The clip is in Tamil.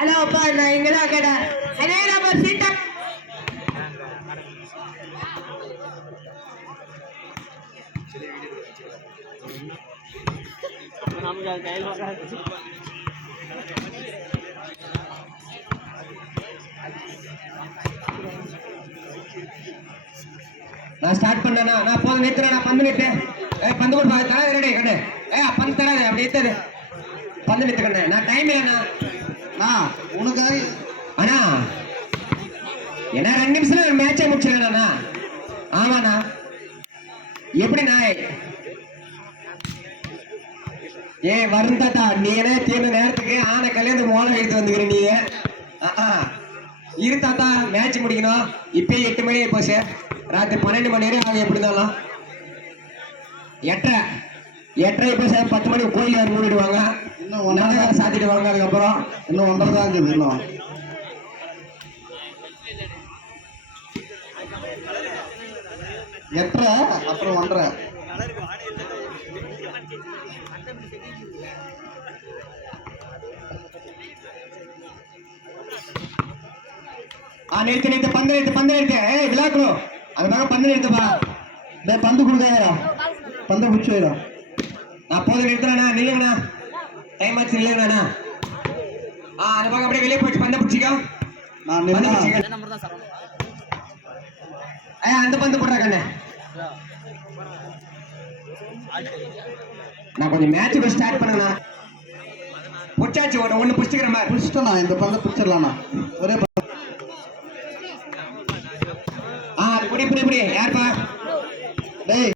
ஹலோ அப்பா நான் இங்கதான் கேட்டேன் அதே நம்பர் சீட்டா நான் ஸ்டார்ட் பண்ணேனா நான் போதும் நிறுத்துறேன் நான் பந்து நிறுத்தேன் பந்து கூட தர ரெடி கண்ணு பந்து தராது அப்படி எடுத்தது பந்து நிறுத்து கண்ணு நான் டைம் இல்லைண்ணா உனக்காக அண்ணா ஏன்னா 2 நிமிஷத்துல மேட்சே முடிச்சிருக்கேண்ணா ஆமாண்ணா எப்படிண்ணா வரும் தாத்தா நீ என்ன தீர்ந்த நேரத்துக்கு ஆனை கல்யாணத்து மோளம் எடுத்து வந்துக்கிற நீங்க இரு தாத்தா மேட்ச் முடிக்கணும் இப்பயே 8 மணி போச்சு ராத்திரி 12 மணி நேரம் ஆகும் எப்படி இருந்தாலும் 8:30 இப்போ 10 மணிக்கு கோயில் மூடிடுவாங்க இன்னும் 1 சாத்திடுவாங்க அதுக்கப்புறம் இன்னும் 1:30 தான் இருக்குது இன்னும் எட்டரை அப்புறம் 1:30 நிறுத்து பந்து நிறுத்து விழாக்கணும் அதுக்காக பந்து நிறுத்துப்பா பந்து கொடுக்க பந்தை பிடிச்சி போயிடும் நான் போதும் நிறுத்துறேண்ணா நில்லுங்கண்ணா டைம் ஆச்சு நில்லுங்கண்ணா அந்த பக்கம் அப்படியே வெளியே போயிடுச்சு பந்தை பிடிச்சிக்கோ அந்த பந்து போடுறா கண்ணு நான் கொஞ்சம் மேட்ச் ஸ்டார்ட் பண்ணுங்கண்ணா பிடிச்சாச்சு ஒன்று பிடிச்சிக்கிற மாதிரி பிடிச்சிட்டோண்ணா இந்த பந்தை பிடிச்சிடலாண்ணா ஒரே புடி யாருப்பா டேய்